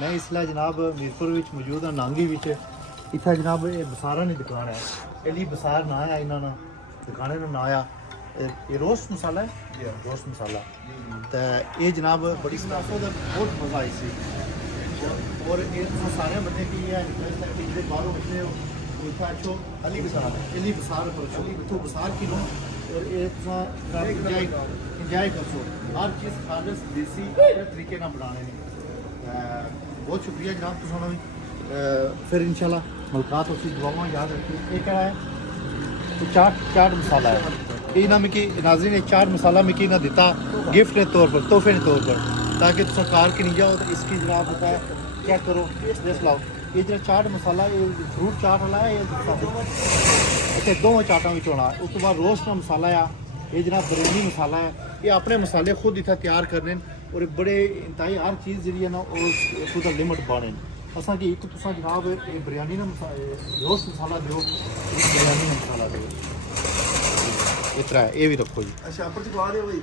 मैं इसलिए जनाब मीरपुर विच मौजूद हाँ नांगी विच इत्थे जनाब ये बसारा नहीं दुकान है एली बसार ना है इन्होंने दुकाने का ना आया ये रोस्ट मसाला है रोस्ट मसाला तो ये जनाब बड़ी मुनाफो बहुत मजा आई सी और ये सारे बंदे की ये बाहरों बच्चे इतना अच्छो अली बसार पर अच्छो इतो बसार किलो और ये इंजॉय कर सो हर चीज़ खाने देसी तरीके ना बनाने बहुत शुक्रिया जनाब तुसां भी फिर इंशाल्लाह मुलाकात होती दुआवां याद रखिए ये क्या है चाट मसाला है ये ना मिकी नाज़रीन ने चाट मसाला मिकी ना दिता गिफ्ट के तौर पर तोहफे के तौर पर ताकि सरकार की नहीं जाओ तो इसकी जनाब होता है चेक करो देख लाओ ये जो चाट मसाला ये फ्रूट चाट वाला है ये दोवें चाटा में होना उस तो बाद रोस्ट का मसाला आ ये जनाब बिरयानी मसाला है ये अपने मसाले खुद इतना तैयार करने और बड़े इंतहाई हर चीज़ जी है ना खुद लिमिट पाने असा कि एक तुसा जनाब ये बिरयानी ना रोस्ट मसाला दो बिरयानी का मसाला दो इतना है ये भी रखो जी अच्छा अपर चुका दे भाई